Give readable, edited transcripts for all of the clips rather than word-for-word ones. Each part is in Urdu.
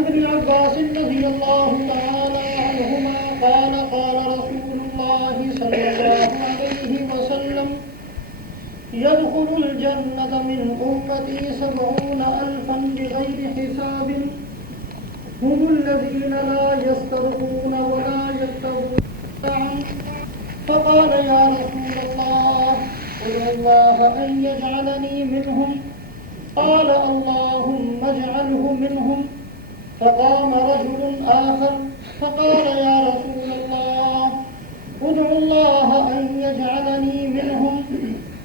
ابن عباس رضی اللہ تعالی عنہما قال قال رسول اللہ صلی اللہ علیہ وسلم يدخل الجنة من أمتي 70,000 بغير حساب هم الذين لا يسترقون ولا يكتبون. فقال يا رسول الله ادع الله أن يجعلني منهم. قال اللهم اجعله منهم. فقام رجل آخر فقال يا رسول الله ادع الله أن يجعلني منهم.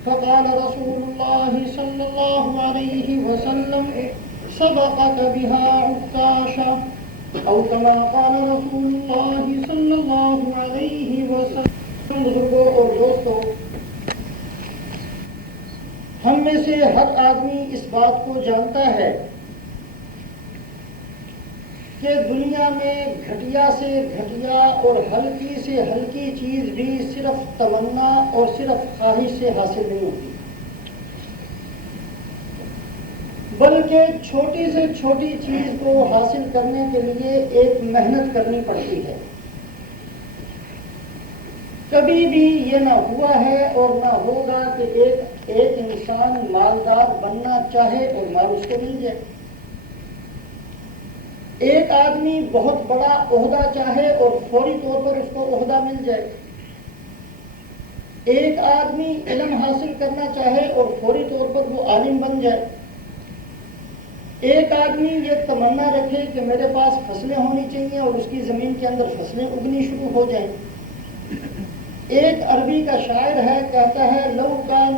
فقال رسول الله صلى الله عليه وسلم سبقك بها عكاشة أو كما قال رسول الله صلى الله عليه وسلم. بزرگوں اور دوستوں، ہم میں سے ہر آدمی اس بات کو جانتا ہے کہ دنیا میں گھٹیا سے گھٹیا اور ہلکی سے ہلکی چیز بھی صرف تمنا اور صرف خواہش سے حاصل نہیں ہوتی، بلکہ چھوٹی سے چھوٹی چیز کو حاصل کرنے کے لیے ایک محنت کرنی پڑتی ہے. کبھی بھی یہ نہ ہوا ہے اور نہ ہوگا کہ ایک انسان مالدار بننا چاہے اور مال اس کو مل جائے. ایک آدمی بہت بڑا عہدہ چاہے اور فوری طور پر اس کو عہدہ مل جائے. ایک آدمی علم حاصل کرنا چاہے اور فوری طور پر وہ عالم بن جائے. ایک آدمی یہ تمنا رکھے کہ میرے پاس فصلیں ہونی چاہیے اور اس کی زمین کے اندر فصلیں اگنی شروع ہو جائیں. ایک عربی کا شاعر ہے، کہتا ہے لو کان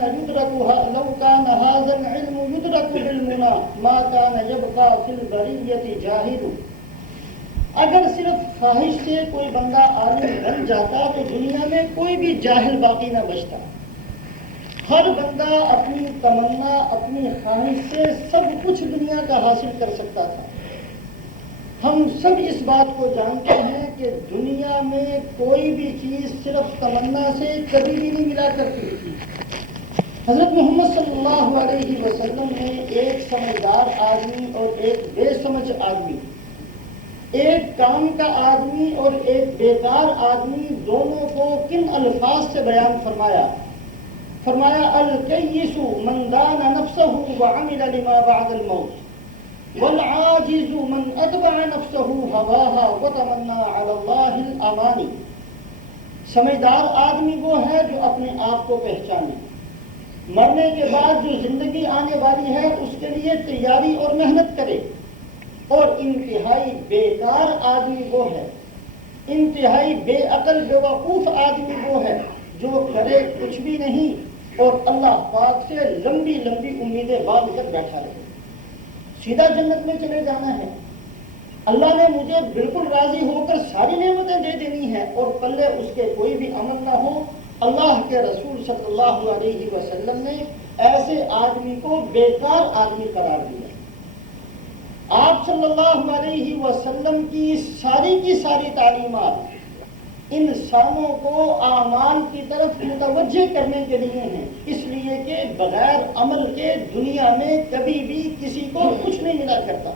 ھذا العلم یدرک بالمنى ما کان یبقى فی البریۃ جاہل. اگر صرف خواہش سے کوئی بندہ عالم بن جاتا تو دنیا میں کوئی بھی جاہل باقی نہ بچتا. ہر بندہ اپنی تمنا اپنی خواہش سے سب کچھ دنیا کا حاصل کر سکتا تھا. ہم سب اس بات کو جانتے ہیں کہ دنیا میں کوئی بھی چیز صرف تمنا سے کبھی بھی نہیں ملا کرتی. حضرت محمد صلی اللہ علیہ وسلم نے ایک سمجھدار آدمی اور ایک بے سمجھ آدمی، ایک کام کا آدمی اور ایک بیکار آدمی، دونوں کو کن الفاظ سے بیان فرمایا. الکیس من دان نفسہ وعمل لما بعد الموت والعاجز من اتبع نفسہ ہواہا وتمنا علی اللہ الامانی. سمجھدار آدمی وہ ہے جو اپنے آپ کو پہچانے، مرنے کے بعد جو زندگی آنے والی ہے اس کے لیے تیاری اور محنت کرے. اور انتہائی بیکار آدمی وہ ہے، انتہائی بے عقل بیوقوف آدمی وہ ہے جو کرے کچھ بھی نہیں اور اللہ پاک سے لمبی لمبی امیدیں باندھ کر بیٹھا رہے. سیدھا جنت میں چلے جانا ہے، اللہ نے مجھے بالکل راضی ہو کر ساری نعمتیں دے دینی ہیں اور پلے اس کے کوئی بھی عمل نہ ہو. اللہ کے رسول صلی اللہ علیہ وسلم نے ایسے آدمی کو بیکار آدمی قرار دیا. آپ صلی اللہ علیہ وسلم کی ساری تعلیمات انسانوں کو اعمال کی طرف متوجہ کرنے کے لیے ہیں، اس لیے کہ بغیر عمل کے دنیا میں کبھی بھی کسی کو کچھ نہیں ملا کرتا.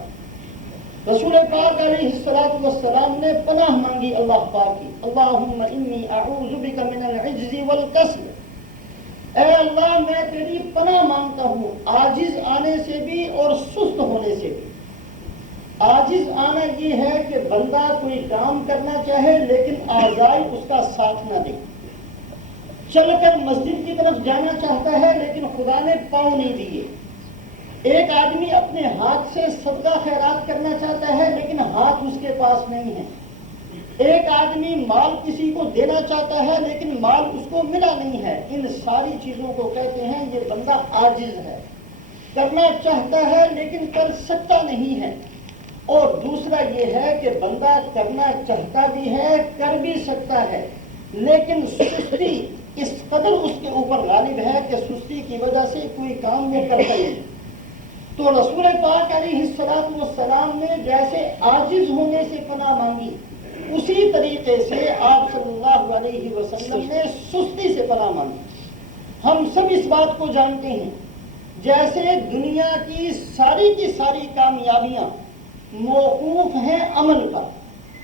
رسول پاک علیہ السلام نے پناہ مانگی اللہ پاک کی، اللہم انی اعوذ بک من العجز والکسل. اے اللہ میں تیری پناہ مانگتا ہوں عاجز آنے سے بھی اور سست ہونے سے بھی. عاجز آنا یہ ہے کہ بندہ کوئی کام کرنا چاہے لیکن اعضاء اس کا ساتھ نہ دے. چل کر مسجد کی طرف جانا چاہتا ہے لیکن خدا نے پاؤں نہیں دیے. ایک آدمی اپنے ہاتھ سے صدقہ خیرات کرنا چاہتا ہے لیکن ہاتھ اس کے پاس نہیں ہے. ایک آدمی مال کسی کو دینا چاہتا ہے لیکن مال اس کو ملا نہیں ہے. ان ساری چیزوں کو کہتے ہیں یہ بندہ عاجز ہے، کرنا چاہتا ہے لیکن کر سکتا نہیں ہے. اور دوسرا یہ ہے کہ بندہ کرنا چاہتا بھی ہے، کر بھی سکتا ہے، لیکن سستی اس قدر اس کے اوپر غالب ہے کہ سستی کی وجہ سے کوئی کام وہ کرتا ہی نہیں. تو رسول پاک علیہ السلام نے جیسے عاجز ہونے سے پناہ مانگی، اسی طریقے سے آپ صلی اللہ علیہ وسلم نے سستی سے پناہ مانگی. ہم سب اس بات کو جانتے ہیں، جیسے دنیا کی ساری کامیابیاں موقوف ہیں عمل پر.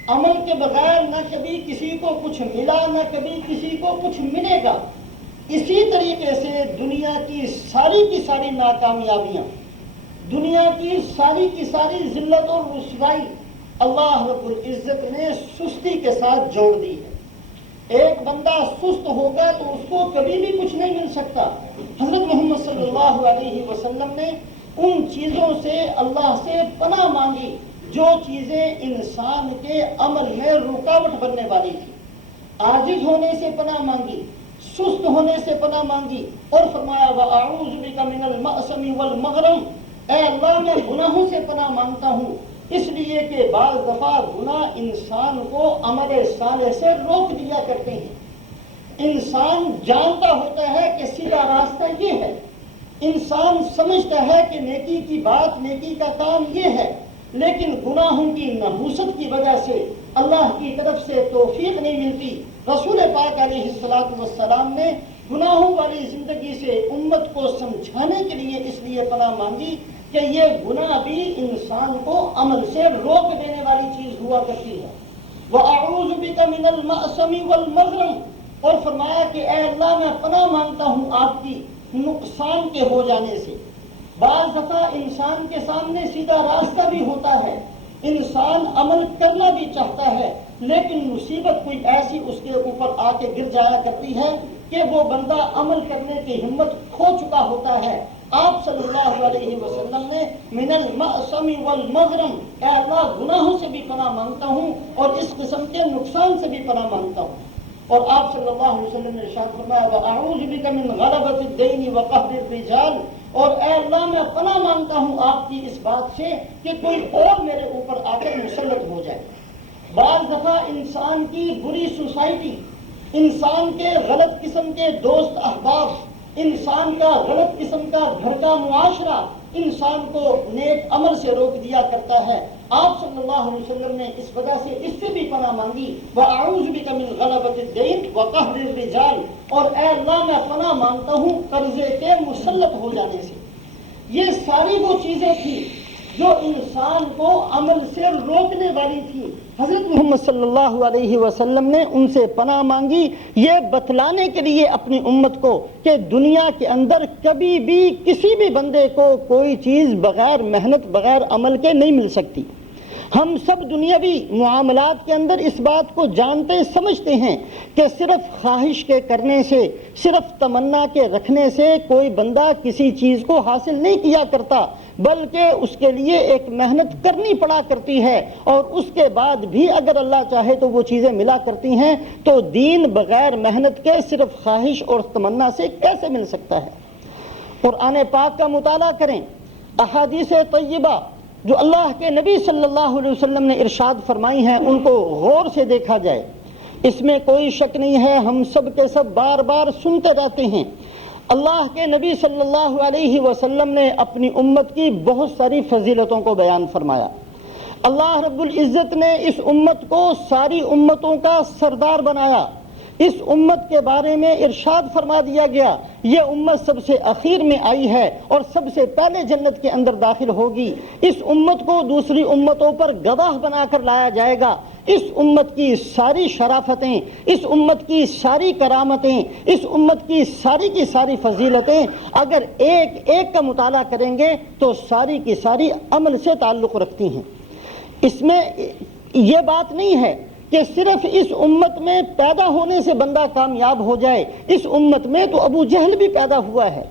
عمل کے بغیر نہ کبھی کسی کو کچھ ملا نہ کبھی کسی کو کچھ ملے گا. اسی طریقے سے دنیا کی ساری ناکامیابیاں، دنیا کی ساری ذلت اور رسوائی اللہ رب العزت نے سستی کے ساتھ جوڑ دی ہے. ایک بندہ سست ہوگا تو اس کو کبھی بھی کچھ نہیں مل سکتا. حضرت محمد صلی اللہ علیہ وسلم نے ان چیزوں سے اللہ سے پناہ مانگی جو چیزیں انسان کے عمل میں رکاوٹ بننے والی تھی. عاجز ہونے سے پناہ مانگی، سست ہونے سے پناہ مانگی، اور فرمایا وَأَعُوذُ بِكَ مِنَ الْمَأْسَمِ وَالْمَغْرَمِ، اے اللہ میں گناہوں سے پناہ مانگتا ہوں، اس لیے کہ بعض دفعہ گناہ انسان کو عمل صالح سے روک دیا کرتے ہیں. انسان جانتا ہوتا ہے کہ سیدھا راستہ یہ ہے، انسان سمجھتا ہے کہ نیکی کی بات، نیکی کا کام یہ ہے، لیکن گناہوں کی نحوست کی وجہ سے اللہ کی طرف سے توفیق نہیں ملتی. رسول پاک علیہ السلام نے گناہوں والی زندگی سے امت کو سمجھانے کے لیے اس لیے پناہ مانگی کہ یہ گناہ بھی انسان کو عمل سے روک دینے والی چیز ہوا کرتی ہے. وَأَعُوذُ بِكَ مِنَ الْمَأْسَمِ وَالْمَغْرَمِ، اور فرمایا کہ اے اللہ میں پناہ مانگتا ہوں آپ کی نقصان کے ہو جانے سے. بعض دفعہ انسان کے سامنے سیدھا راستہ بھی ہوتا ہے، انسان عمل کرنا بھی چاہتا ہے، لیکن مصیبت کوئی ایسی اس کے اوپر آ کے گر جایا کرتی ہے کہ وہ بندہ عمل کرنے کی ہمت کھو چکا ہوتا ہے. آپ صلی اللہ علیہ وسلم نے من المأسم والمغرم، اے اللہ گناہوں سے بھی پناہ مانگتا ہوں اور اس قسم کے نقصان سے بھی پناہ مانگتا ہوں. اور آپ صلی اللہ علیہ وسلم نے ارشاد فرمایا وَأَعُوذُ بِكَ مِنْ غَلَبَةِ الدَّيْنِ وَقَهْرِ الرِّجَالِ، اور اے اللہ میں پناہ مانگتا ہوں آپ کی اس بات سے کہ کوئی اور میرے اوپر آ کر مسلط ہو جائے. بعض دفعہ انسان کی بری سوسائٹی، انسان کے غلط قسم کے دوست احباب، انسان کا غلط قسم کا گھر کا معاشرہ انسان کو نیک عمل سے روک دیا کرتا ہے. آپ صلی اللہ علیہ وسلم نے اس وجہ سے اس سے بھی پناہ مانگی وَأَعُوذُ بِكَ مِنْ غَلَبَةِ الدَّيْنِ وَقَهْرِ الرِّجَالِ، اور اے اللہ میں پناہ مانگتا ہوں قرضے کے مسلط ہو جانے سے. یہ ساری وہ چیزیں تھیں جو انسان کو عمل سے روکنے والی تھی. حضرت محمد صلی اللہ علیہ وسلم نے ان سے پناہ مانگی یہ بتلانے کے لیے اپنی امت کو کہ دنیا کے اندر کبھی بھی کسی بھی بندے کو کوئی چیز بغیر محنت بغیر عمل کے نہیں مل سکتی. ہم سب دنیاوی معاملات کے اندر اس بات کو جانتے سمجھتے ہیں کہ صرف خواہش کے کرنے سے، صرف تمنا کے رکھنے سے کوئی بندہ کسی چیز کو حاصل نہیں کیا کرتا، بلکہ اس کے لیے ایک محنت کرنی پڑا کرتی ہے، اور اس کے بعد بھی اگر اللہ چاہے تو وہ چیزیں ملا کرتی ہیں. تو دین بغیر محنت کے صرف خواہش اور تمنا سے کیسے مل سکتا ہے؟ قرآن پاک کا مطالعہ کریں، احادیث طیبہ جو اللہ کے نبی صلی اللہ علیہ وسلم نے ارشاد فرمائی ہیں ان کو غور سے دیکھا جائے. اس میں کوئی شک نہیں ہے، ہم سب کے سب بار بار سنتے رہتے ہیں. اللہ کے نبی صلی اللہ علیہ وسلم نے اپنی امت کی بہت ساری فضیلتوں کو بیان فرمایا. اللہ رب العزت نے اس امت کو ساری امتوں کا سردار بنایا. اس امت کے بارے میں ارشاد فرما دیا گیا یہ امت سب سے اخیر میں آئی ہے اور سب سے پہلے جنت کے اندر داخل ہوگی. اس امت کو دوسری امتوں پر گواہ بنا کر لایا جائے گا. اس امت کی ساری شرافتیں، اس امت کی ساری کرامتیں، اس امت کی ساری فضیلتیں اگر ایک ایک کا مطالعہ کریں گے تو ساری کی ساری عمل سے تعلق رکھتی ہیں. اس میں یہ بات نہیں ہے کہ صرف اس امت میں پیدا ہونے سے بندہ کامیاب ہو جائے. اس امت میں تو ابو جہل بھی پیدا ہوا ہے،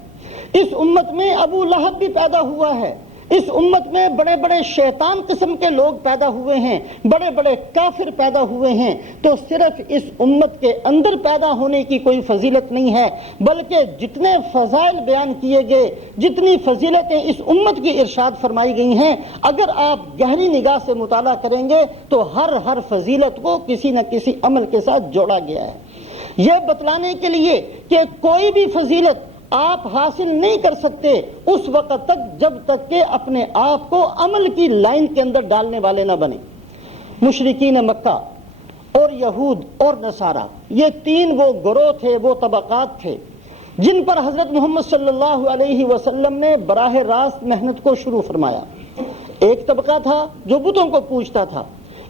اس امت میں ابو لہب بھی پیدا ہوا ہے، اس امت میں بڑے بڑے شیطان قسم کے لوگ پیدا ہوئے ہیں، بڑے بڑے کافر پیدا ہوئے ہیں. تو صرف اس امت کے اندر پیدا ہونے کی کوئی فضیلت نہیں ہے، بلکہ جتنے فضائل بیان کیے گئے، جتنی فضیلتیں اس امت کی ارشاد فرمائی گئی ہیں، اگر آپ گہری نگاہ سے مطالعہ کریں گے تو ہر فضیلت کو کسی نہ کسی عمل کے ساتھ جوڑا گیا ہے. یہ بتلانے کے لیے کہ کوئی بھی فضیلت آپ حاصل نہیں کر سکتے اس وقت تک جب تک کہ اپنے آپ کو عمل کی لائن کے اندر ڈالنے والے نہ بنے. مشرکین مکہ اور یہود اور نصارہ یہ تین وہ گروہ تھے، وہ طبقات تھے جن پر حضرت محمد صلی اللہ علیہ وسلم نے براہ راست محنت کو شروع فرمایا. ایک طبقہ تھا جو بتوں کو پوجتا تھا،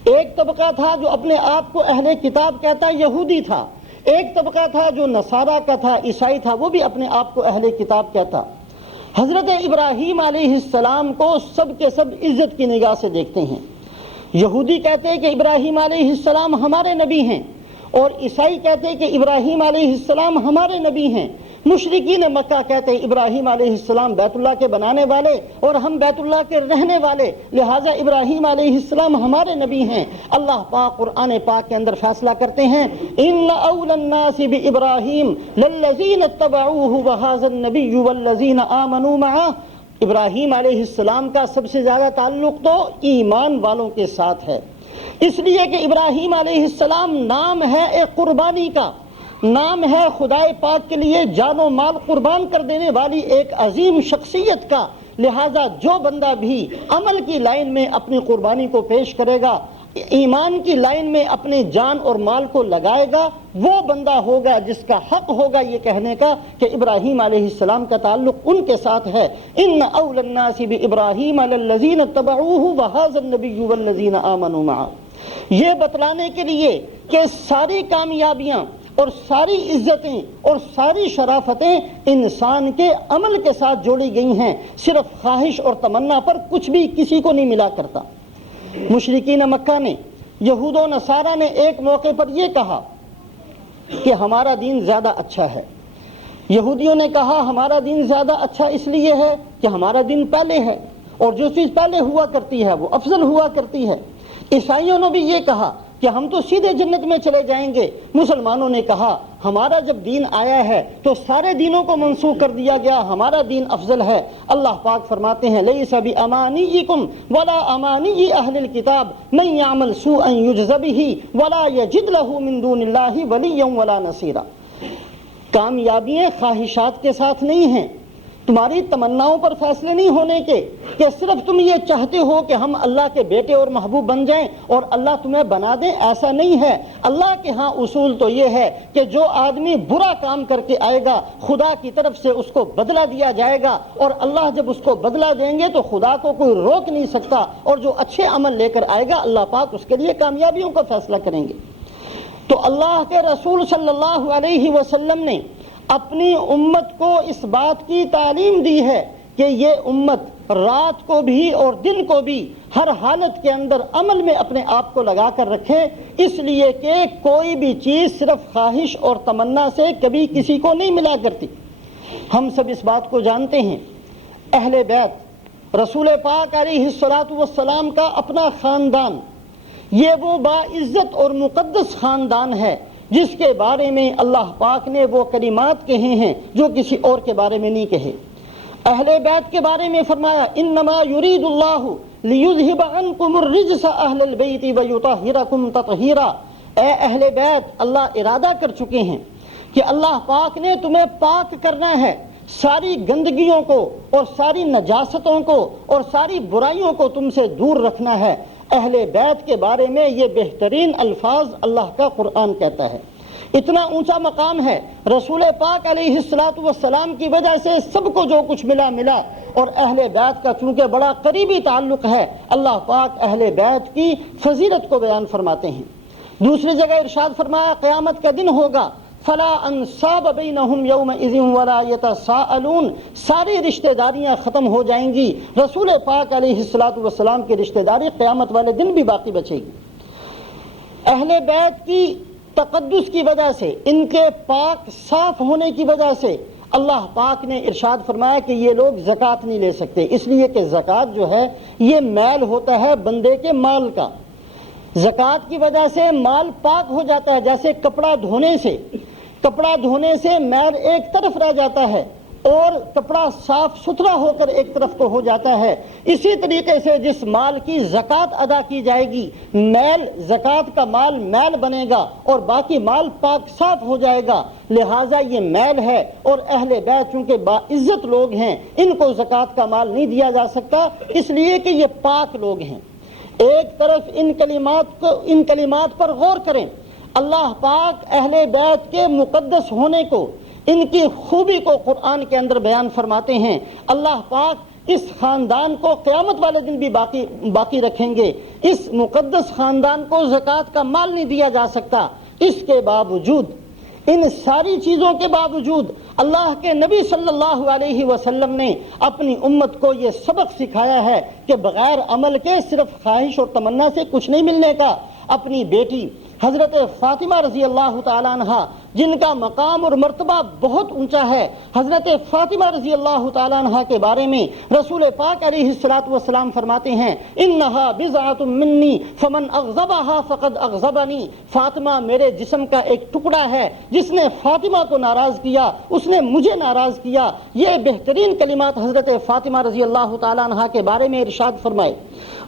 ایک طبقہ تھا جو اپنے آپ کو اہل کتاب کہتا یہودی تھا، ایک طبقہ تھا جو نصارہ کا تھا، عیسائی تھا، وہ بھی اپنے آپ کو اہل کتاب کہتا۔ حضرت ابراہیم علیہ السلام کو سب کے سب عزت کی نگاہ سے دیکھتے ہیں۔ یہودی کہتے ہیں کہ ابراہیم علیہ السلام ہمارے نبی ہیں، اور عیسائی کہتے ہیں کہ ابراہیم علیہ السلام ہمارے نبی ہیں۔ مشرکین مکہ کہتے ہیں ابراہیم علیہ السلام بیت اللہ کے بنانے والے اور ہم بیت اللہ کے رہنے والے، لہٰذا ابراہیم علیہ السلام ہمارے نبی ہیں۔ اللہ پاک قرآن پاک کے اندر فیصلہ کرتے ہیں، ان اول الناس بابراہیم للذین اتبعوہ وہذا النبی والذین آمنوا معہ۔ ابراہیم علیہ السلام کا سب سے زیادہ تعلق تو ایمان والوں کے ساتھ ہے، اس لیے کہ ابراہیم علیہ السلام نام ہے ایک قربانی کا، نام ہے خدائے پاک کے لیے جان و مال قربان کر دینے والی ایک عظیم شخصیت کا، لہٰذا جو بندہ بھی عمل کی لائن میں اپنی قربانی کو پیش کرے گا، ایمان کی لائن میں اپنے جان اور مال کو لگائے گا، وہ بندہ ہوگا جس کا حق ہوگا یہ کہنے کا کہ ابراہیم علیہ السلام کا تعلق ان کے ساتھ ہے۔ ان اول الناس بابراہیم للذین اتبعوہ وہذا النبی والذین آمنوا معہ۔ یہ بتلانے کے لیے کہ ساری کامیابیاں اور ساری عزتیں اور ساری شرافتیں انسان کے عمل کے ساتھ جوڑی گئی ہیں، صرف خواہش اور تمنا پر کچھ بھی کسی کو نہیں ملا کرتا۔ مشرکین مکہ نے، یہود و نصارہ نے ایک موقع پر یہ کہا کہ ہمارا دین زیادہ اچھا ہے۔ یہودیوں نے کہا ہمارا دین زیادہ اچھا اس لیے ہے کہ ہمارا دین پہلے ہے، اور جو چیز پہلے ہوا کرتی ہے وہ افضل ہوا کرتی ہے۔ عیسائیوں نے بھی یہ کہا کہ ہم تو سیدھے جنت میں چلے جائیں گے۔ مسلمانوں نے کہا ہمارا جب دین آیا ہے تو سارے دینوں کو منسوخ کر دیا گیا، ہمارا دین افضل ہے۔ اللہ پاک فرماتے ہیں لیس بامانیکم ولا امانی اہل الکتاب من یعمل سوءا یجز بہ ولا یجد لہ من دون اللہ ولیا ولا نصیرا۔ کامیابیاں خواہشات کے ساتھ نہیں ہیں، تمہاری تمناؤں پر فیصلے نہیں ہونے کے کہ صرف تم یہ چاہتے ہو کہ ہم اللہ کے بیٹے اور محبوب بن جائیں اور اللہ تمہیں بنا دیں، ایسا نہیں ہے۔ اللہ کے ہاں اصول تو یہ ہے کہ جو آدمی برا کام کر کے آئے گا خدا کی طرف سے اس کو بدلہ دیا جائے گا، اور اللہ جب اس کو بدلہ دیں گے تو خدا کو کوئی روک نہیں سکتا، اور جو اچھے عمل لے کر آئے گا اللہ پاک اس کے لیے کامیابیوں کا فیصلہ کریں گے۔ تو اللہ کے رسول صلی اللہ علیہ وسلم نے اپنی امت کو اس بات کی تعلیم دی ہے کہ یہ امت رات کو بھی اور دن کو بھی ہر حالت کے اندر عمل میں اپنے آپ کو لگا کر رکھے، اس لیے کہ کوئی بھی چیز صرف خواہش اور تمنا سے کبھی کسی کو نہیں ملا کرتی۔ ہم سب اس بات کو جانتے ہیں، اہل بیت رسول پاک علیہ الصلاۃ والسلام کا اپنا خاندان، یہ وہ باعزت اور مقدس خاندان ہے جس کے بارے میں اللہ پاک نے وہ کلمات کہے ہیں جو کسی اور کے بارے میں نہیں کہے۔ اہل بیت کے بارے میں فرمایا انما یرید اللہ لیذھب عنکم الرجس اہل البیت ویطہرکم تطہیرا۔ اے اہل بیت، اللہ ارادہ کر چکے ہیں کہ اللہ پاک نے تمہیں پاک کرنا ہے، ساری گندگیوں کو اور ساری نجاستوں کو اور ساری برائیوں کو تم سے دور رکھنا ہے۔ اہل بیت کے بارے میں یہ بہترین الفاظ اللہ کا قرآن کہتا ہے۔ اتنا اونچا مقام ہے رسول پاک علیہ الصلاۃ والسلام کی وجہ سے سب کو جو کچھ ملا، اور اہل بیت کا چونکہ بڑا قریبی تعلق ہے، اللہ پاک اہل بیت کی فضیلت کو بیان فرماتے ہیں۔ دوسری جگہ ارشاد فرمایا قیامت کا دن ہوگا فلا انصاب بینہم یومئذ ولا یتساءلون، ساری رشتہ داریاں ختم ہو جائیں گی، رسول پاک علیہ الصلاۃ والسلام کی رشتہ داری قیامت والے دن بھی باقی بچے گی۔ اہل بیت کی تقدس کی وجہ سے، ان کے پاک صاف ہونے کی وجہ سے اللہ پاک نے ارشاد فرمایا کہ یہ لوگ زکوٰۃ نہیں لے سکتے، اس لیے کہ زکوٰۃ جو ہے یہ میل ہوتا ہے بندے کے مال کا۔ زکوٰۃ کی وجہ سے مال پاک ہو جاتا ہے، جیسے کپڑا دھونے سے میل ایک طرف رہ جاتا ہے اور کپڑا صاف ستھرا ہو کر ایک طرف تو ہو جاتا ہے، اسی طریقے سے جس مال کی زکوٰۃ ادا کی جائے گی، زکوٰۃ کا مال میل بنے گا اور باقی مال پاک صاف ہو جائے گا، لہٰذا یہ میل ہے۔ اور اہل بیت چونکہ باعزت لوگ ہیں، ان کو زکوٰۃ کا مال نہیں دیا جا سکتا، اس لیے کہ یہ پاک لوگ ہیں۔ ایک طرف ان کلمات پر غور کریں، اللہ پاک اہل بیت کے مقدس ہونے کو، ان کی خوبی کو قرآن کے اندر بیان فرماتے ہیں۔ اللہ پاک اس خاندان کو قیامت والے دن بھی باقی رکھیں گے، اس مقدس خاندان کو زکوٰۃ کا مال نہیں دیا جا سکتا۔ اس کے باوجود، ان ساری چیزوں کے باوجود اللہ کے نبی صلی اللہ علیہ وسلم نے اپنی امت کو یہ سبق سکھایا ہے کہ بغیر عمل کے صرف خواہش اور تمنا سے کچھ نہیں ملنے کا۔ اپنی بیٹی حضرت فاطمہ رضی اللہ تعالیٰ عنہ، جن کا مقام اور مرتبہ بہت اونچا ہے، حضرت فاطمہ رضی اللہ تعالیٰ عنہ کے بارے میں رسول پاک علیہ السلام فرماتے ہیں، انہا بضعۃ منی فمن اغضبہا فقد اغضبنی، فاطمہ میرے جسم کا ایک ٹکڑا ہے، جس نے فاطمہ کو ناراض کیا اس نے مجھے ناراض کیا۔ یہ بہترین کلمات حضرت فاطمہ رضی اللہ تعالیٰ عنہ کے بارے میں ارشاد فرمائے۔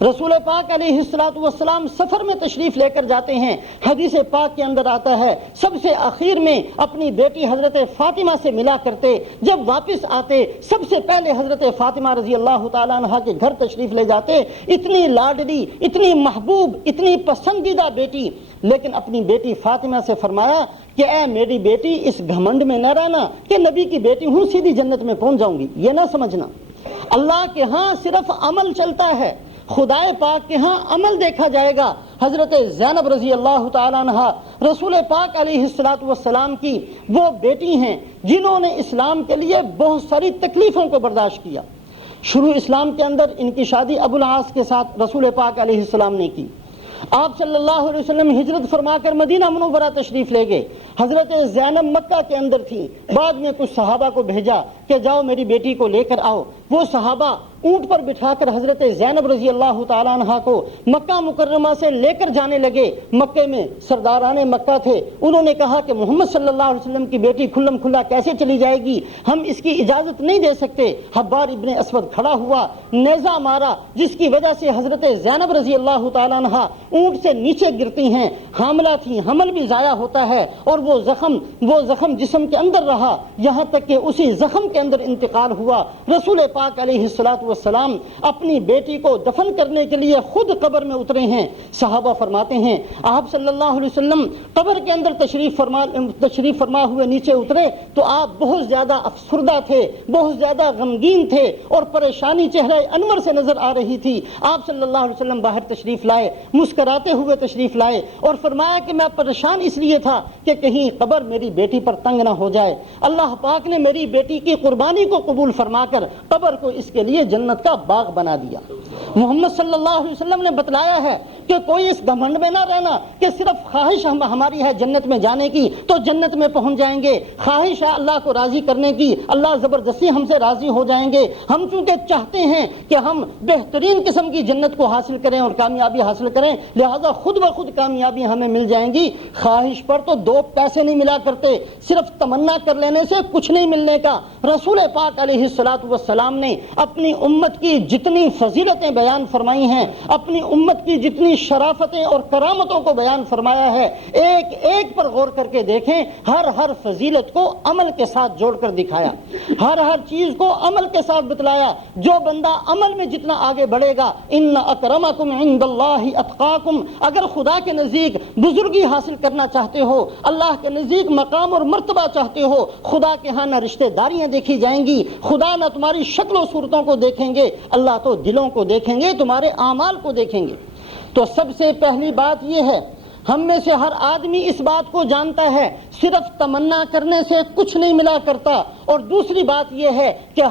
رسول پاک علیہ السلام سفر میں تشریف لے کر جاتے ہیں، حدیث پاک کے اندر آتا ہے سب سے آخر میں اپنی بیٹی حضرت فاطمہ سے ملا کرتے، جب واپس آتے سب سے پہلے حضرت فاطمہ رضی اللہ تعالیٰ عنہ کے گھر تشریف لے جاتے۔ اتنی لاڈلی، اتنی محبوب، اتنی پسندیدہ بیٹی، لیکن اپنی بیٹی فاطمہ سے فرمایا کہ اے میری بیٹی، اس گھمنڈ میں نہ رہنا کہ نبی کی بیٹی ہوں سیدھی جنت میں پہنچ جاؤں گی، یہ نہ سمجھنا۔ اللہ کے ہاں صرف عمل چلتا ہے، خدائے پاک کے ہاں عمل دیکھا جائے گا۔ حضرت زینب رضی اللہ تعالیٰ عنہ رسول پاک علیہ السلام کی وہ بیٹی ہیں جنہوں نے اسلام کے لیے بہت ساری تکلیفوں کو برداشت کیا۔ شروع اسلام کے اندر ان کی شادی ابو العاص کے ساتھ رسول پاک علیہ السلام نے کی۔ آپ صلی اللہ علیہ وسلم ہجرت فرما کر مدینہ منورہ تشریف لے گئے۔ حضرت زینب مکہ کے اندر تھی، بعد میں کچھ صحابہ کو بھیجا کہ جاؤ میری بیٹی کو لے کر آؤ۔ وہ صحابہ اونٹ پر بٹھا کر حضرت زینب رضی اللہ تعالیٰ عنہ کو مکہ مکرمہ سے لے کر جانے لگے۔ مکے میں سرداران مکہ تھے، انہوں نے کہا کہ محمد صلی اللہ علیہ وسلم کی بیٹی کھلم کھلا کیسے چلی جائے گی، ہم اس کی اجازت نہیں دے سکتے۔ حبار ابن اسود کھڑا ہوا، نیزہ مارا، جس کی وجہ سے حضرت زینب رضی اللہ تعالیٰ عنہ اونٹ سے نیچے گرتی ہیں، حاملہ تھیں، حمل بھی ضائع ہوتا ہے، اور وہ زخم جسم کے اندر رہا، یہاں تک کہ اسی زخم کے اندر انتقال ہوا۔ رسول پاک علیہ السلام اپنی بیٹی کو دفن کرنے کے لیے خود قبر میں اترے ہیں۔ صحابہ فرماتے ہیں آپ صلی اللہ علیہ وسلم قبر کے اندر تشریف فرما ہوئے نیچے اترے تو آپ بہت زیادہ افسردہ تھے، بہت زیادہ غمگین تھے، اور پریشانی چہرہ انور سے نظر آ رہی تھی۔ آپ صلی اللہ علیہ وسلم باہر تشریف لائے، مسکراتے ہوئے تشریف لائے، اور فرمایا کہ میں پریشان اس لیے تھا کہ کہیں قبر میری بیٹی پر تنگ نہ ہو جائے۔ اللہ پاک نے میری بیٹی کی قربانی کو قبول فرما کر قبر کو اس کے لیے جنت کا باغ بنا دیا۔ محمد صلی اللہ علیہ وسلم نے بتلایا ہے کہ کوئی اس گھمنڈ میں نہ رہنا کہ صرف خواہش ہماری ہے جنت میں جانے کی تو جنت میں پہنچ جائیں گے، خواہش ہے اللہ کو راضی کرنے کی، اللہ زبردستی ہم سے راضی ہو جائیں گے۔ ہم چونکہ چاہتے ہیں کہ ہم بہترین قسم کی جنت کو حاصل کریں اور کامیابی حاصل کریں، لہذا خود بخود کامیابی ہمیں مل جائیں گی۔ خواہش پر تو دو پیسے نہیں ملا کرتے، صرف تمنا کر لینے سے کچھ نہیں ملنے کا۔ رسول پاک علیہ السلام نے اپنی امت کی جتنی فضیلتیں بیان فرمائی ہیں، اپنی امت کی جتنی شرافتیں اور کرامتوں کو بیان فرمایا ہے، ایک ایک پر غور کر کے دیکھیں، ہر فضیلت کو عمل کے ساتھ جوڑ کر دکھایا، ہر چیز کو عمل کے ساتھ بتلایا۔ جو بندہ عمل میں جتنا آگے بڑھے گا، ان اکرمکم عند اللہ اتقاکم، اگر خدا کے نزدیک بزرگی حاصل کرنا چاہتے ہو، اللہ کے نزدیک مقام اور مرتبہ چاہتے ہو، خدا کے ہاں نہ رشتہ داریاں دیکھی جائیں گی، خدا نہ تمہاری شکل و صورتوں کو دیکھیں گے، اللہ تو دلوں کو دیکھیں گے، تمہارے اعمال کو دیکھیں گے۔ تو سب سے پہلی بات یہ ہے، ہم میں سے ہر آدمی اس بات کو جانتا ہے صرف تمنا کرنے سے کچھ نہیں ملا کرتا، اور دوسری بات یہ ہے کہ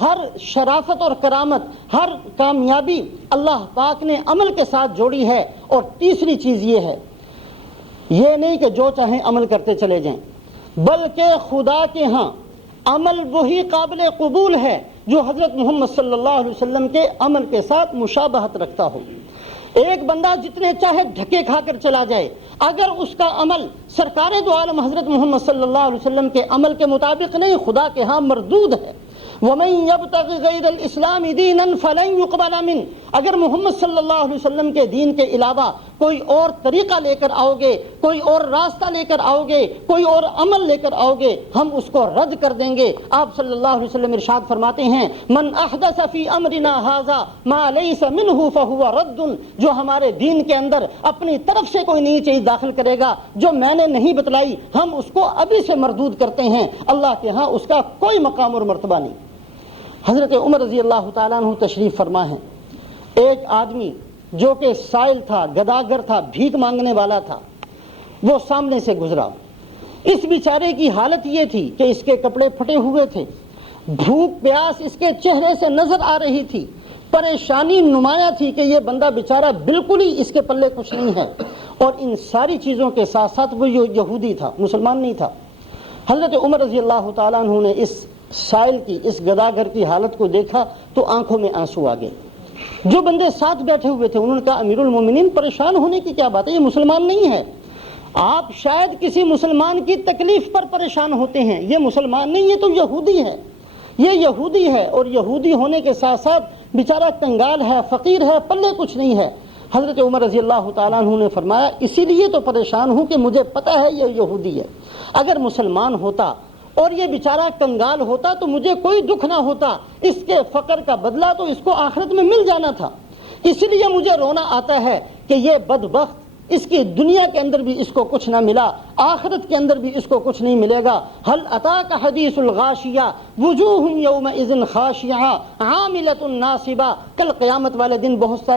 ہر شرافت اور کرامت، ہر کامیابی اللہ پاک نے عمل کے ساتھ جوڑی ہے۔ اور تیسری چیز یہ ہے، یہ نہیں کہ جو چاہیں عمل کرتے چلے جائیں، بلکہ خدا کے ہاں عمل وہی قابل قبول ہے جو حضرت محمد صلی اللہ علیہ وسلم کے عمل کے ساتھ مشابہت رکھتا ہو۔ ایک بندہ جتنے چاہے دھکے کھا کر چلا جائے، اگر اس کا عمل سرکار دو عالم حضرت محمد صلی اللہ علیہ وسلم کے عمل کے مطابق نہیں، خدا کے ہاں مردود ہے۔ وَمَن يَبْتَغِ غَيْرَ الْإِسْلَامِ دِينًا فَلَن يُقْبَلَ مِنْهُ، اگر محمد صلی اللہ علیہ وسلم کے دین کے علاوہ کوئی اور طریقہ لے کر آؤ گے، کوئی اور راستہ لے کر آؤ گے، کوئی اور عمل لے کر آؤ گے، ہم اس کو رد کر دیں گے۔ آپ صلی اللہ علیہ وسلم ارشاد فرماتے ہیں، من احدث فی امرنا ھذا ما لیس منہ فہو رد، جو ہمارے دین کے اندر اپنی طرف سے کوئی نئی چیز داخل کرے گا جو میں نے نہیں بتلائی، ہم اس کو ابھی سے مردود کرتے ہیں۔ اللہ کے ہاں اس کا کوئی مقام اور مرتبہ نہیں۔ حضرت عمر رضی اللہ تعالیٰ عنہ تشریف فرما ہیں، ایک آدمی جو کہ سائل تھا، گداگر تھا، بھیک مانگنے والا تھا، وہ سامنے سے گزرا۔ اس بیچارے کی حالت یہ تھی کہ اس کے کپڑے پھٹے ہوئے تھے، بھوک پیاس اس کے چہرے سے نظر آ رہی تھی، پریشانی نمایاں تھی کہ یہ بندہ بیچارہ بالکل ہی اس کے پلے کچھ نہیں ہے، اور ان ساری چیزوں کے ساتھ ساتھ وہ یہودی تھا، مسلمان نہیں تھا۔ حضرت عمر رضی اللہ تعالیٰ عنہ نے اس سائل کی، اس گداگر کی حالت کو دیکھا تو آنکھوں میں آنسو آ گئے۔ جو بندے ساتھ بیٹھے ہوئے تھے انہوں نے کہا امیر المومنین پریشان ہونے کی کیا بات ہے، یہ مسلمان نہیں ہے، آپ شاید کسی مسلمان کی تکلیف پر پریشان ہوتے ہیں، یہ مسلمان نہیں، یہ تو یہودی ہے، یہ یہودی ہے، اور یہودی ہونے کے ساتھ ساتھ بیچارہ کنگال ہے، فقیر ہے، پلے کچھ نہیں ہے۔ حضرت عمر رضی اللہ تعالیٰ عنہ نے فرمایا اسی لیے تو پریشان ہوں کہ مجھے پتہ ہے یہ یہودی ہے، اگر مسلمان ہوتا اور یہ بیچارہ کنگال ہوتا تو مجھے کوئی دکھ نہ ہوتا، اس کے فقر کا بدلہ تو اس کو آخرت میں مل جانا تھا، اسی لیے مجھے رونا آتا ہے کہ یہ بدبخت اس کی دنیا کے اندر بھی اس کو کچھ نہ ملا، آخرت کے اندر بھی اس کو کچھ نہیں ملے گا۔ هل اتاک حدیث الغاشیہ وجوہ یومئذ خاشعہ عاملۃ ناصبہ، کل قیامت والے دن بہت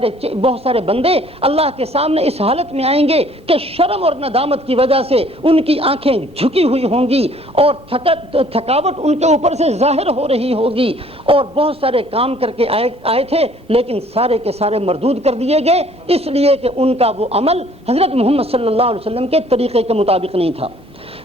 سارے بندے اللہ کے سامنے اس حالت میں آئیں گے کہ شرم اور ندامت کی وجہ سے ان کی آنکھیں جھکی ہوئی ہوں گی اور تھکاوٹ ان کے اوپر سے ظاہر ہو رہی ہوگی، اور بہت سارے کام کر کے آئے تھے لیکن سارے کے سارے مردود کر دیے گئے، اس لیے کہ ان کا وہ عمل حضرت محمد صلی اللہ علیہ وسلم کے طریقے کے مطابق نہیں تھا۔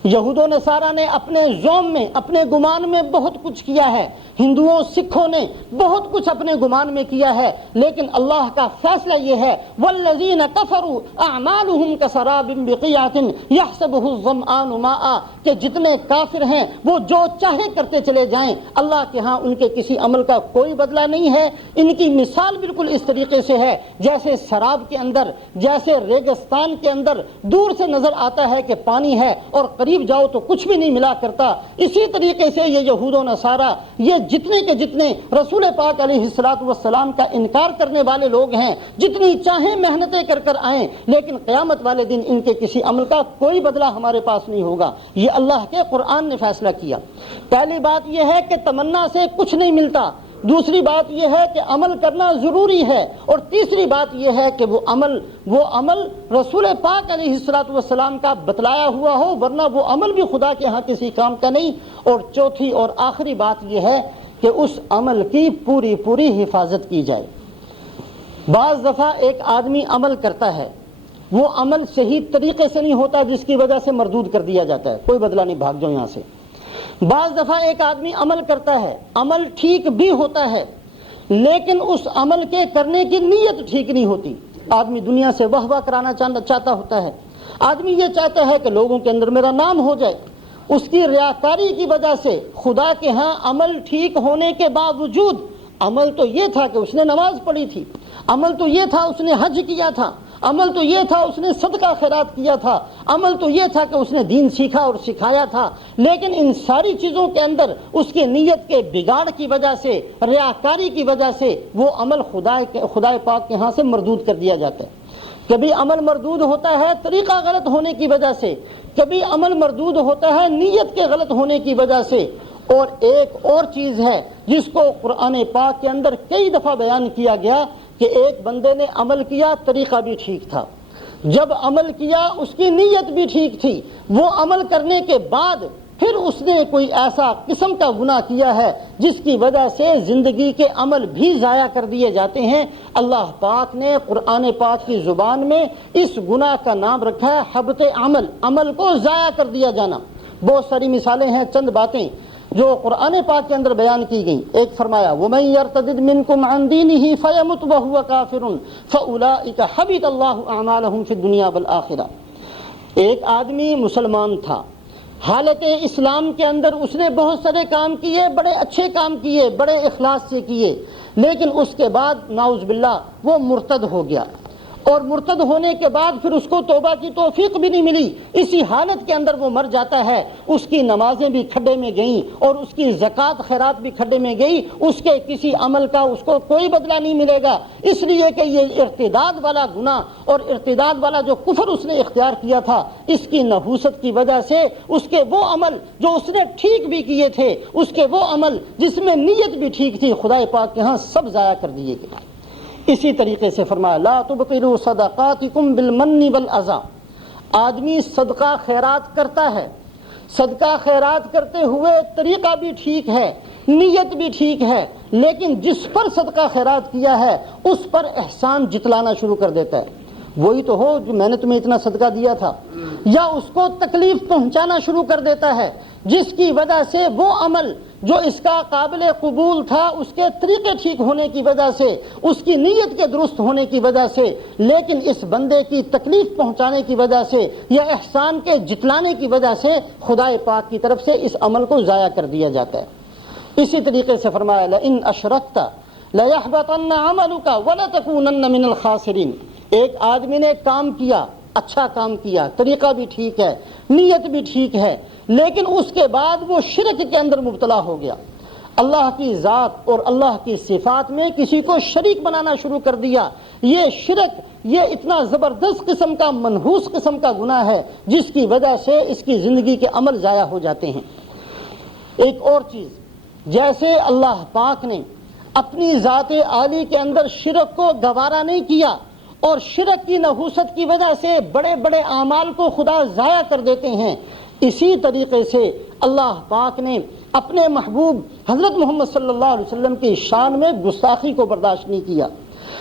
یہود و نصارہ نے اپنے زوم میں، اپنے گمان میں بہت کچھ کیا ہے، ہندوؤں سکھوں نے بہت کچھ اپنے گمان میں کیا ہے، لیکن اللہ کا فیصلہ یہ ہے والذین کفروا اعمالهم کسراب بقیعۃ یحسبہ الظمآن ماء، کہ جتنے کافر ہیں وہ جو چاہے کرتے چلے جائیں، اللہ کے ہاں ان کے کسی عمل کا کوئی بدلہ نہیں ہے۔ ان کی مثال بالکل اس طریقے سے ہے جیسے سراب کے اندر، جیسے ریگستان کے اندر دور سے نظر آتا ہے کہ پانی ہے اور قریب جاؤ تو کچھ بھی نہیں ملا کرتا، اسی طریقے سے یہ یہود و نصارہ، یہ جتنے کے جتنے رسول پاک علیہ الصلوۃ والسلام کا انکار کرنے والے لوگ ہیں، جتنی چاہیں محنتیں کر آئیں، لیکن قیامت والے دن ان کے کسی عمل کا کوئی بدلہ ہمارے پاس نہیں ہوگا۔ یہ اللہ کے قرآن نے فیصلہ کیا۔ پہلی بات یہ ہے کہ تمنا سے کچھ نہیں ملتا، دوسری بات یہ ہے کہ عمل کرنا ضروری ہے، اور تیسری بات یہ ہے کہ وہ عمل رسول پاک علیہ الصلوۃ والسلام کا بتلایا ہوا ہو، ورنہ وہ عمل بھی خدا کے ہاں کسی کام کا نہیں۔ اور چوتھی اور آخری بات یہ ہے کہ اس عمل کی پوری حفاظت کی جائے۔ بعض دفعہ ایک آدمی عمل کرتا ہے، وہ عمل صحیح طریقے سے نہیں ہوتا جس کی وجہ سے مردود کر دیا جاتا ہے، کوئی بدلہ نہیں، بھاگ جاؤ یہاں سے۔ بعض دفعہ ایک آدمی عمل کرتا ہے، عمل ٹھیک بھی ہوتا ہے لیکن اس عمل کے کرنے کی نیت ٹھیک نہیں ہوتی۔ آدمی دنیا سے واہ واہ کرانا چاہتا ہوتا ہے، آدمی یہ چاہتا ہے کہ لوگوں کے اندر میرا نام ہو جائے، اس کی ریاکاری کی وجہ سے خدا کے ہاں عمل ٹھیک ہونے کے باوجود، عمل تو یہ تھا کہ اس نے نماز پڑھی تھی، عمل تو یہ تھا اس نے حج کیا تھا، عمل تو یہ تھا اس نے صدقہ خیرات کیا تھا، عمل تو یہ تھا کہ اس نے دین سیکھا اور سکھایا تھا، لیکن ان ساری چیزوں کے اندر اس کی نیت کے بگاڑ کی وجہ سے، ریاکاری کی وجہ سے وہ عمل خدا پاک کے ہاں سے مردود کر دیا جاتا ہے۔ کبھی عمل مردود ہوتا ہے طریقہ غلط ہونے کی وجہ سے، کبھی عمل مردود ہوتا ہے نیت کے غلط ہونے کی وجہ سے۔ اور ایک اور چیز ہے جس کو قرآن پاک کے اندر کئی دفعہ بیان کیا گیا کہ ایک بندے نے عمل کیا، طریقہ بھی ٹھیک تھا، جب عمل کیا اس کی نیت بھی ٹھیک تھی، وہ عمل کرنے کے بعد پھر اس نے کوئی ایسا قسم کا گناہ کیا ہے جس کی وجہ سے زندگی کے عمل بھی ضائع کر دیے جاتے ہیں۔ اللہ پاک نے قرآن پاک کی زبان میں اس گناہ کا نام رکھا ہے حبط عمل، عمل کو ضائع کر دیا جانا۔ بہت ساری مثالیں ہیں، چند باتیں جو قرآن پاک کے اندر بیان کی گئیں۔ ایک فرمایا وَمَن يَرْتَدِدْ مِنْكُمْ عَنْ دِينِهِ فَيَمُتْ وَهُوَ كَافِرٌ فَأُولَٰئِكَ حَبِطَ اللَّهُ أَعْمَالَهُمْ فِي الدُّنْيَا وَالْآخِرَةِ۔ ایک آدمی مسلمان تھا، حالت اسلام کے اندر اس نے بہت سارے کام کیے، بڑے اچھے کام کیے، بڑے اخلاص سے کیے، لیکن اس کے بعد نعوذ باللہ وہ مرتد ہو گیا، اور مرتد ہونے کے بعد پھر اس کو توبہ کی توفیق بھی نہیں ملی، اسی حالت کے اندر وہ مر جاتا ہے، اس کی نمازیں بھی کھڈے میں گئیں اور اس کی زکوٰۃ خیرات بھی کھڈے میں گئی، اس کے کسی عمل کا اس کو کوئی بدلہ نہیں ملے گا، اس لیے کہ یہ ارتداد والا گناہ اور ارتداد والا جو کفر اس نے اختیار کیا تھا، اس کی نحوست کی وجہ سے اس کے وہ عمل جو اس نے ٹھیک بھی کیے تھے، اس کے وہ عمل جس میں نیت بھی ٹھیک تھی، خدا پاک کے ہاں سب ضائع کر دیے گئے۔ اسی طریقے سے فرمایا لا تبطلوا صدقاتکم بالمن والاذى، آدمی صدقہ خیرات کرتا ہے، صدقہ خیرات کرتے ہوئے طریقہ بھی ٹھیک ہے، نیت بھی ٹھیک ہے، لیکن جس پر صدقہ خیرات کیا ہے اس پر احسان جتلانا شروع کر دیتا ہے، وہی تو ہو جو میں نے تمہیں اتنا صدقہ دیا تھا، یا اس کو تکلیف پہنچانا شروع کر دیتا ہے، جس کی وجہ سے وہ عمل جو اس کا قابل قبول تھا، اس کے طریقے ٹھیک ہونے کی وجہ سے، اس کی نیت کے درست ہونے کی وجہ سے، لیکن اس بندے کی تکلیف پہنچانے کی وجہ سے یا احسان کے جتلانے کی وجہ سے خدا پاک کی طرف سے اس عمل کو ضائع کر دیا جاتا ہے۔ اسی طریقے سے فرمایا لئن اشرکت لیحبطن عملک ولتکونن من الخاسرین، ایک آدمی نے کام کیا، اچھا کام کیا، طریقہ بھی ٹھیک ہے، نیت بھی ٹھیک ہے، لیکن اس کے بعد وہ شرک کے اندر مبتلا ہو گیا، اللہ کی ذات اور اللہ کی صفات میں کسی کو شریک بنانا شروع کر دیا، یہ شرک یہ اتنا زبردست قسم کا منحوس قسم کا گناہ ہے جس کی وجہ سے اس کی زندگی کے عمل ضائع ہو جاتے ہیں۔ ایک اور چیز، جیسے اللہ پاک نے اپنی ذات عالی کے اندر شرک کو گوارا نہیں کیا اور شرک کی نحوست کی وجہ سے بڑے بڑے اعمال کو خدا ضائع کر دیتے ہیں، اسی طریقے سے اللہ پاک نے اپنے محبوب حضرت محمد صلی اللہ علیہ وسلم کی شان میں گستاخی کو برداشت نہیں کیا۔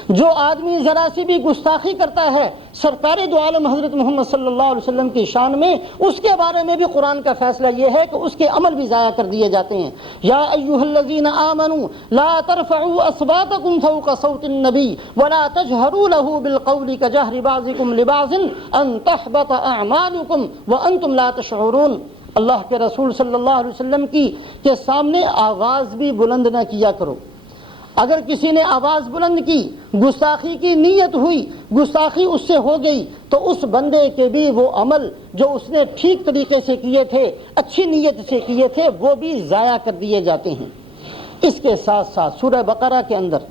جو آدمی ذرا سی بھی گستاخی کرتا ہے سرکار دو عالم حضرت محمد صلی اللہ علیہ وسلم کی شان میں، اس کے بارے میں بھی قرآن کا فیصلہ یہ ہے کہ اس کے عمل بھی ضائع کر دیے جاتے ہیں۔ یا ایھا الذین آمنوا لا ترفعوا اصواتکم فوق صوت النبی ولا تجہروا له بالقول کجہر بعضکم لبعض ان تحبط اعمالکم وانتم لا تشعرون، اللہ کے رسول صلی اللہ علیہ وسلم کی کے سامنے آواز بھی بلند نہ کیا کرو۔ اگر کسی نے آواز بلند کی، گستاخی کی نیت ہوئی، گستاخی اس سے ہو گئی، تو اس بندے کے بھی وہ عمل جو اس نے ٹھیک طریقے سے کیے تھے، اچھی نیت سے کیے تھے، وہ بھی ضائع کر دیے جاتے ہیں۔ اس کے ساتھ ساتھ سورہ بقرہ کے اندر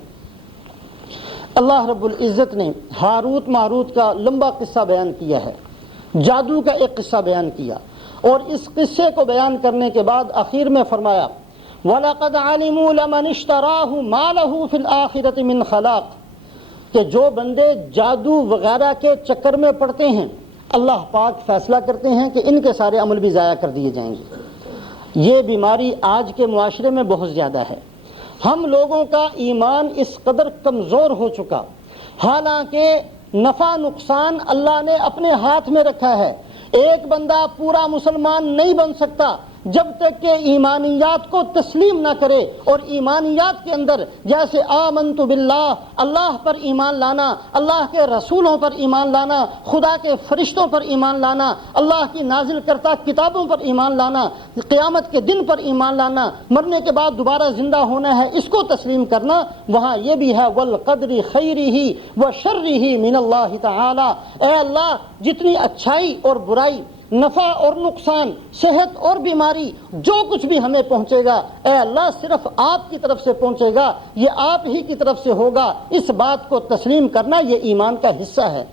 اللہ رب العزت نے ہاروت ماروت کا لمبا قصہ بیان کیا ہے، جادو کا ایک قصہ بیان کیا، اور اس قصے کو بیان کرنے کے بعد آخر میں فرمایا وَلَقَدْ عَلِمُوا لَمَنِ اشْتَرَاهُ مَا لَهُ فِي الْآخِرَةِ مِنْ خَلَاقٍ، کہ جو بندے جادو وغیرہ کے چکر میں پڑتے ہیں، اللہ پاک فیصلہ کرتے ہیں کہ ان کے سارے عمل بھی ضائع کر دیے جائیں گے۔ یہ بیماری آج کے معاشرے میں بہت زیادہ ہے، ہم لوگوں کا ایمان اس قدر کمزور ہو چکا، حالانکہ نفع نقصان اللہ نے اپنے ہاتھ میں رکھا ہے۔ ایک بندہ پورا مسلمان نہیں بن سکتا جب تک کہ ایمانیات کو تسلیم نہ کرے، اور ایمانیات کے اندر جیسے آمنت باللہ، اللہ پر ایمان لانا، اللہ کے رسولوں پر ایمان لانا، خدا کے فرشتوں پر ایمان لانا، اللہ کی نازل کرتا کتابوں پر ایمان لانا، قیامت کے دن پر ایمان لانا، مرنے کے بعد دوبارہ زندہ ہونا ہے، اس کو تسلیم کرنا، وہاں یہ بھی ہے والقدر خیرہ وشرہ من اللہ تعالی، اے اللہ جتنی اچھائی اور برائی، نفع اور نقصان، صحت اور بیماری، جو کچھ بھی ہمیں پہنچے گا اے اللہ صرف آپ کی طرف سے پہنچے گا، یہ آپ ہی کی طرف سے ہوگا، اس بات کو تسلیم کرنا یہ ایمان کا حصہ ہے۔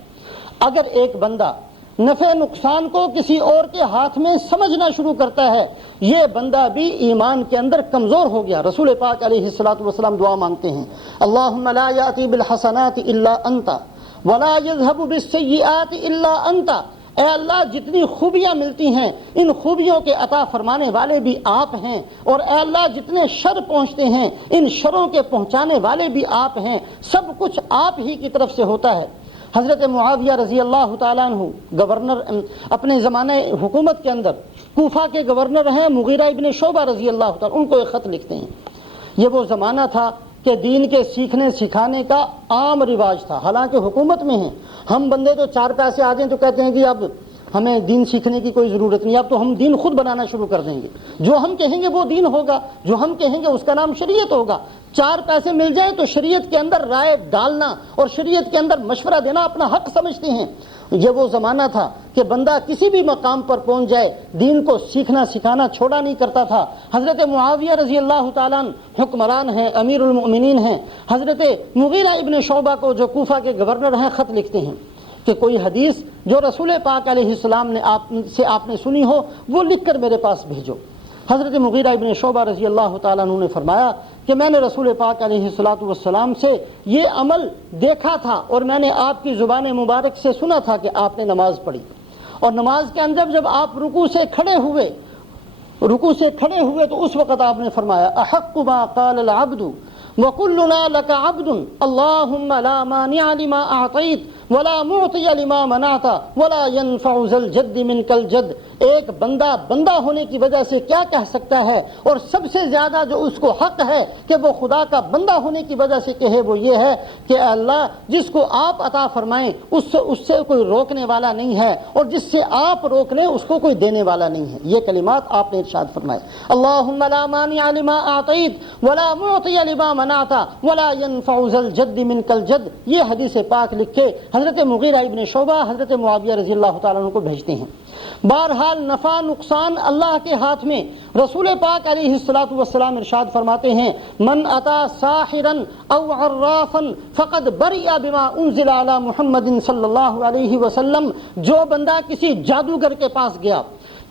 اگر ایک بندہ نفع نقصان کو کسی اور کے ہاتھ میں سمجھنا شروع کرتا ہے، یہ بندہ بھی ایمان کے اندر کمزور ہو گیا۔ رسول پاک علیہ الصلوۃ والسلام دعا مانگتے ہیں اللہم لا یأتی بالحسنات الا انت ولا یذهب بالسیئات الا انت، اے اللہ جتنی خوبیاں ملتی ہیں ان خوبیوں کے عطا فرمانے والے بھی آپ ہیں، اور اے اللہ جتنے شر پہنچتے ہیں ان شروں کے پہنچانے والے بھی آپ ہیں، سب کچھ آپ ہی کی طرف سے ہوتا ہے۔ حضرت معاویہ رضی اللہ تعالیٰ عنہ گورنر اپنے زمانے حکومت کے اندر کوفہ کے گورنر ہیں مغیرہ ابن شعبہ رضی اللہ تعالیٰ، ان کو ایک خط لکھتے ہیں۔ یہ وہ زمانہ تھا کہ دین کے سیکھنے سکھانے کا عام رواج تھا، حالانکہ حکومت میں ہیں، ہم بندے تو چار پیسے آ جائیں تو کہتے ہیں کہ اب ہمیں دین سیکھنے کی کوئی ضرورت نہیں، اب تو ہم دین خود بنانا شروع کر دیں گے، جو ہم کہیں گے وہ دین ہوگا، جو ہم کہیں گے اس کا نام شریعت ہوگا۔ 4 پیسے مل جائیں تو شریعت کے اندر رائے ڈالنا اور شریعت کے اندر مشورہ دینا اپنا حق سمجھتے ہیں۔ یہ وہ زمانہ تھا کہ بندہ کسی بھی مقام پر پہنچ جائے دین کو سیکھنا سکھانا چھوڑا نہیں کرتا تھا۔ حضرت معاویہ رضی اللہ تعالیٰ عنہ حکمران ہیں، امیر المؤمنین ہیں، حضرت مغیرہ ابن شعبہ کو جو کوفہ کے گورنر ہیں خط لکھتے ہیں کہ کوئی حدیث جو رسول پاک علیہ السلام نے آپ نے سنی ہو وہ لکھ کر میرے پاس بھیجو۔ حضرت مغیرہ ابن شعبہ رضی اللہ تعالیٰ عنہ نے فرمایا کہ میں نے رسول پاک علیہ السلام سے یہ عمل دیکھا تھا اور میں نے آپ کی زبان مبارک سے سنا تھا کہ آپ نے نماز پڑھی، اور نماز کے اندر جب آپ رکوع سے کھڑے ہوئے تو اس وقت آپ نے فرمایا احق ما قال العبد وكلنا لك عبد اللهم لا مانع لما اعطيت ولا معطي لما منعت ولا ينفع ذا الجد منك الجد۔ ایک بندہ ہونے کی وجہ سے کیا کہہ سکتا ہے، اور سب سے زیادہ جو اس کو حق ہے کہ وہ خدا کا بندہ ہونے کی وجہ سے کہے وہ یہ ہے کہ اے اللہ جس کو آپ عطا فرمائیں اس سے کوئی روکنے والا نہیں ہے، اور جس سے آپ روک لیں اس کو کوئی دینے والا نہیں ہے۔ یہ کلمات آپ نے ارشاد فرمائے، اللہم لا مانع لما اعطیت ولا معطی لما منعت ولا ينفع ذا الجد منک الجد۔ یہ حدیث پاک لکھ کے حضرت مغیرہ ابن شعبہ حضرت معاویہ رضی اللہ تعالیٰ عنہ کو بھیجتے ہیں۔ بہرحال نفع نقصان اللہ کے ہاتھ میں۔ رسول پاک علیہ السلام ارشاد فرماتے ہیں من اتا ساحرا او عرافا فقد برئ بما انزل علی محمد صلی اللہ علیہ وسلم۔ جو بندہ کسی جادوگر کے پاس گیا،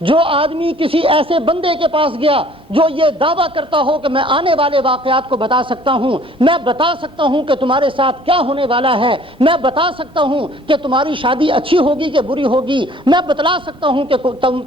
جو آدمی کسی ایسے بندے کے پاس گیا جو یہ دعویٰ کرتا ہو کہ میں آنے والے واقعات کو بتا سکتا ہوں، میں بتا سکتا ہوں کہ تمہارے ساتھ کیا ہونے والا ہے، میں بتا سکتا ہوں کہ تمہاری شادی اچھی ہوگی کہ بری ہوگی، میں بتلا سکتا ہوں کہ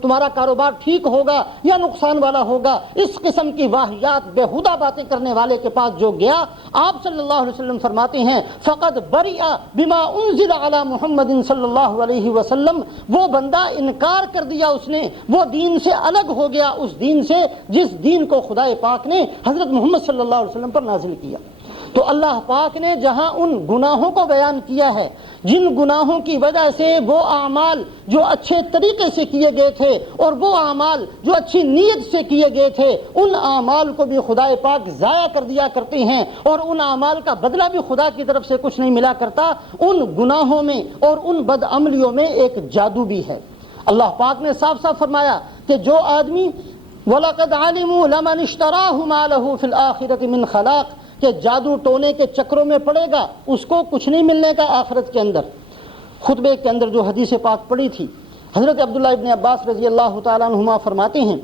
تمہارا کاروبار ٹھیک ہوگا یا نقصان والا ہوگا، اس قسم کی واہیات بیہودہ باتیں کرنے والے کے پاس جو گیا، آپ صلی اللہ علیہ وسلم فرماتے ہیں فقد برئ بما انزل علی محمد صلی اللہ علیہ وسلم۔ وہ بندہ انکار کر دیا، اس نے وہ دین سے الگ ہو گیا، اس دین سے جس دین کو خدا پاک نے حضرت محمد صلی اللہ علیہ وسلم پر نازل کیا۔ تو اللہ پاک نے جہاں ان گناہوں کو بیان کیا ہے جن گناہوں کی وجہ سے وہ اعمال جو اچھے طریقے سے کیے گئے تھے اور وہ اعمال جو اچھی نیت سے کیے گئے تھے ان اعمال کو بھی خدا پاک ضائع کر دیا کرتے ہیں، اور ان اعمال کا بدلہ بھی خدا کی طرف سے کچھ نہیں ملا کرتا۔ ان گناہوں میں اور ان بدعملیوں میں ایک جادو بھی ہے۔ اللہ پاک نے صاف صاف فرمایا کہ جو آدمی وَلَقَدْ عَلِمُوا لَمَنِ اشْتَرَاهُ مَا لَهُ فِي الْآخِرَةِ مِنْ خَلَاقٍ کہ جادو ٹونے کے چکروں میں پڑے گا اس کو کچھ نہیں ملنے کا آخرت کے اندر۔ خطبے کے اندر جو حدیث پاک پڑھی تھی، حضرت عبداللہ ابن عباس رضی اللہ تعالیٰ عنہما فرماتے ہیں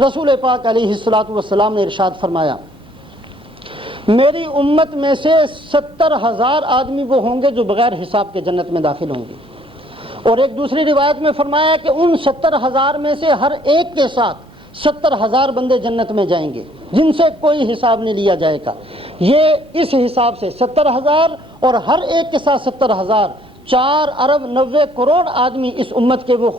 رسول پاک علیہ السلام نے ارشاد فرمایا میری امت میں سے 70,000 آدمی وہ ہوں گے جو بغیر حساب کے جنت میں داخل ہوں گے، اور ایک دوسری روایت میں فرمایا کہ ان 70,000 میں سے ہر ایک کے ساتھ 70,000 بندے جنت میں جائیں گے جن سے کوئی حساب نہیں لیا جائے گا۔ یہ اس حساب سے 70,000 اور ہر ایک کے ساتھ 70,000، 4 ارب 90 کروڑ آدمی اس امت کے وہ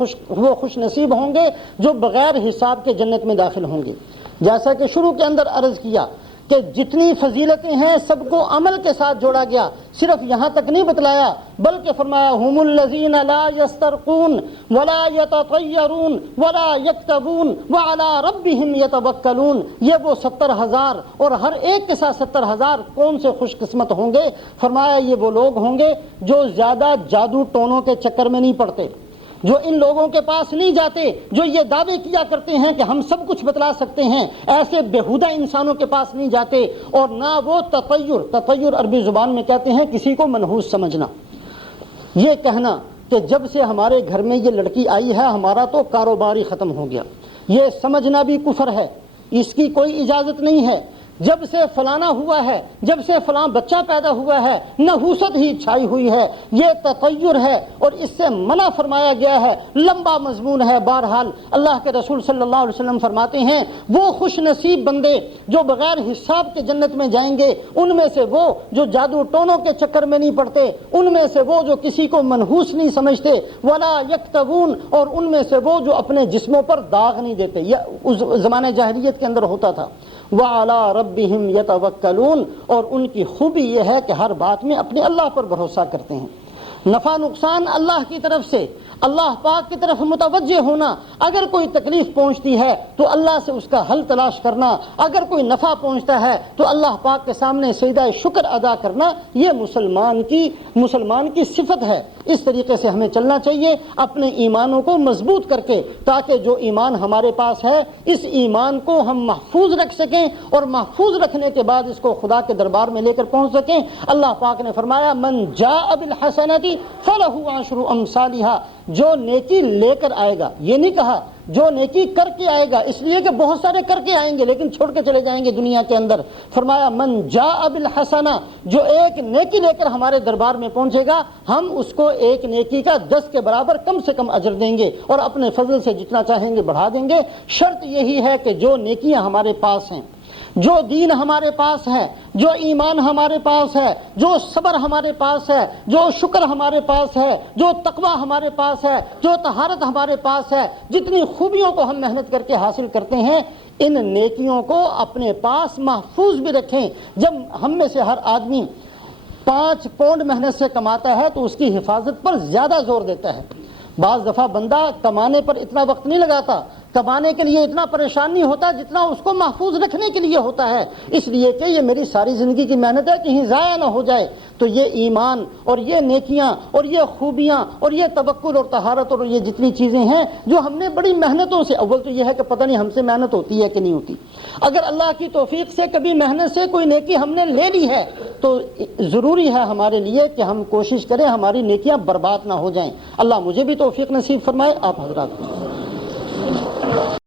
خوش نصیب ہوں گے جو بغیر حساب کے جنت میں داخل ہوں گے۔ جیسا کہ شروع کے اندر عرض کیا کہ جتنی فضیلتیں ہیں سب کو عمل کے ساتھ جوڑا گیا، صرف یہاں تک نہیں بتلایا بلکہ فرمایا ہم الذین لا یسترقون ولا یتطیرون ولا یکتبون وعلی ربہم یتوکلون۔ یہ وہ 70,000 اور ہر ایک کے ساتھ 70,000 کون سے خوش قسمت ہوں گے؟ فرمایا یہ وہ لوگ ہوں گے جو زیادہ جادو ٹونوں کے چکر میں نہیں پڑتے، جو ان لوگوں کے پاس نہیں جاتے جو یہ دعوے کیا کرتے ہیں کہ ہم سب کچھ بتلا سکتے ہیں، ایسے بیہودہ انسانوں کے پاس نہیں جاتے، اور نہ وہ تطیر عربی زبان میں کہتے ہیں کسی کو منحوس سمجھنا، یہ کہنا کہ جب سے ہمارے گھر میں یہ لڑکی آئی ہے ہمارا تو کاروبار ہی ختم ہو گیا، یہ سمجھنا بھی کفر ہے، اس کی کوئی اجازت نہیں ہے۔ جب سے فلانا ہوا ہے، جب سے فلاں بچہ پیدا ہوا ہے، نحوست ہی چھائی ہوئی ہے، یہ تطیر ہے اور اس سے منع فرمایا گیا ہے، لمبا مضمون ہے۔ بہرحال اللہ کے رسول صلی اللہ علیہ وسلم فرماتے ہیں وہ خوش نصیب بندے جو بغیر حساب کے جنت میں جائیں گے ان میں سے وہ جو جادو ٹونوں کے چکر میں نہیں پڑتے، ان میں سے وہ جو کسی کو منحوس نہیں سمجھتے، ولا یکتبون، اور ان میں سے وہ جو اپنے جسموں پر داغ نہیں دیتے، یہ اس زمانے جاہلیت کے اندر ہوتا تھا۔ وعلی ربہم یتوکلون، اور ان کی خوبی یہ ہے کہ ہر بات میں اپنے اللہ پر بھروسہ کرتے ہیں۔ نفع نقصان اللہ کی طرف سے، اللہ پاک کی طرف متوجہ ہونا، اگر کوئی تکلیف پہنچتی ہے تو اللہ سے اس کا حل تلاش کرنا، اگر کوئی نفع پہنچتا ہے تو اللہ پاک کے سامنے سجدہ شکر ادا کرنا، یہ مسلمان کی صفت ہے۔ اس طریقے سے ہمیں چلنا چاہیے اپنے ایمانوں کو مضبوط کر کے، تاکہ جو ایمان ہمارے پاس ہے اس ایمان کو ہم محفوظ رکھ سکیں، اور محفوظ رکھنے کے بعد اس کو خدا کے دربار میں لے کر پہنچ سکیں۔ اللہ پاک نے فرمایا من جاء بالحسنۃ فلہ عشر امثالھا، جو نیکی لے کر آئے گا، یہ نہیں کہا جو نیکی کر کے آئے گا، اس لیے کہ بہت سارے کر کے آئیں گے لیکن چھوڑ کے چلے جائیں گے دنیا کے اندر۔ فرمایا من جاء بالحسنہ، جو ایک نیکی لے کر ہمارے دربار میں پہنچے گا ہم اس کو ایک نیکی کا 10 کے برابر کم سے کم اجر دیں گے، اور اپنے فضل سے جتنا چاہیں گے بڑھا دیں گے۔ شرط یہی ہے کہ جو نیکیاں ہمارے پاس ہیں، جو دین ہمارے پاس ہے، جو ایمان ہمارے پاس ہے، جو صبر ہمارے پاس ہے، جو شکر ہمارے پاس ہے، جو تقوی ہمارے پاس ہے، جو طہارت ہمارے پاس ہے، جتنی خوبیوں کو ہم محنت کر کے حاصل کرتے ہیں، ان نیکیوں کو اپنے پاس محفوظ بھی رکھیں۔ جب ہم میں سے ہر آدمی 5 پاؤنڈ محنت سے کماتا ہے تو اس کی حفاظت پر زیادہ زور دیتا ہے۔ بعض دفعہ بندہ کمانے پر اتنا وقت نہیں لگاتا، کمانے کے لیے اتنا پریشان نہیں ہوتا جتنا اس کو محفوظ رکھنے کے لیے ہوتا ہے، اس لیے کہ یہ میری ساری زندگی کی محنت ہے، کہیں ضائع نہ ہو جائے۔ تو یہ ایمان اور یہ نیکیاں اور یہ خوبیاں اور یہ توکل اور طہارت اور یہ جتنی چیزیں ہیں جو ہم نے بڑی محنتوں سے، اول تو یہ ہے کہ پتہ نہیں ہم سے محنت ہوتی ہے کہ نہیں ہوتی، اگر اللہ کی توفیق سے کبھی محنت سے کوئی نیکی ہم نے لے لی ہے تو ضروری ہے ہمارے لیے کہ ہم کوشش کریں ہماری نیکیاں برباد نہ ہو جائیں۔ اللہ مجھے بھی توفیق نصیب فرمائے، آپ حضرات کو۔